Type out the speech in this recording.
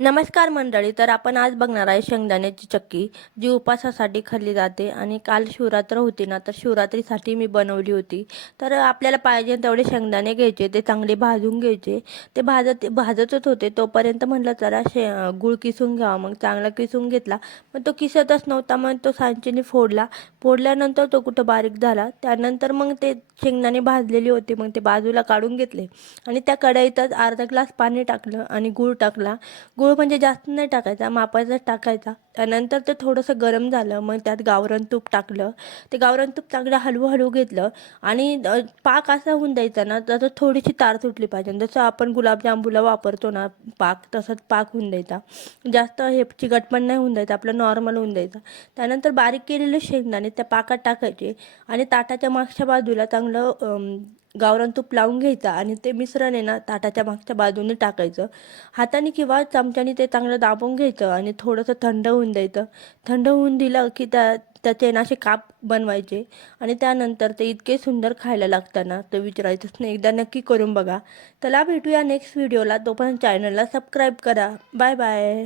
नमस्कार मंडळी. तर आपण आज बघणार आहे शेंगदाण्याची चक्की, जी उपवासासाठी खाल्ली जाते. आणि काल शिवरात्र होती ना, तर शिवरात्रीसाठी मी बनवली होती. तर आपल्याला पाहिजे तेवढे शेंगदाणे घ्यायचे, ते चांगले भाजून घ्यायचे. ते भाजतच होते तोपर्यंत म्हटलं जरा गूळ किसून घ्यावा. मग चांगला किसून घेतला, पण तो किसतच नव्हता. मग तो सांचेने फोडल्यानंतर तो कुठं बारीक झाला. त्यानंतर मग ते शेंगदाणे भाजलेले होते, मग ते बाजूला काढून घेतले आणि त्या कढईतच अर्धा ग्लास पाणी टाकलं आणि गूळ टाकला. गूळ म्हणजे जास्त नाही टाकायचा, मापाचाच टाकायचा. त्यानंतर ते थोडंसं गरम झालं, मग त्यात गावरान तूप टाकलं. ते गावरान तूप चांगलं हलवू घेतलं आणि पाक असा होऊन द्यायचा ना, तर थोडीशी तार सुटली पाहिजे. जसं आपण गुलाबजामुनला वापरतो ना पाक, तसंच पाक होऊन द्यायचा. जास्त हे चिकट पण नाही होऊन द्यायचा, आपलं नॉर्मल होऊन द्यायचा. त्यानंतर बारीक केलेले शेंगदाणे त्या पाकात टाकायचे आणि ताटाच्या मागच्या बाजूला चांगलं गावरान तूप लावून घ्यायचं आणि ते मिश्रण आहे ना ताटाच्या मागच्या बाजूने टाकायचं. हाताने किंवा चमच्याने ते चांगलं दाबून घ्यायचं आणि थोडंसं थंड होऊन द्यायचं. थंड होऊन दिलं की त्याचे ना असे काप बनवायचे आणि त्यानंतर ते इतके सुंदर खायला लागताना तर विचारायचंच नाही. एकदा नक्की करून बघा. चला भेटूया नेक्स्ट व्हिडिओला. तोपर्यंत चॅनलला सबस्क्राईब करा. Bye bye.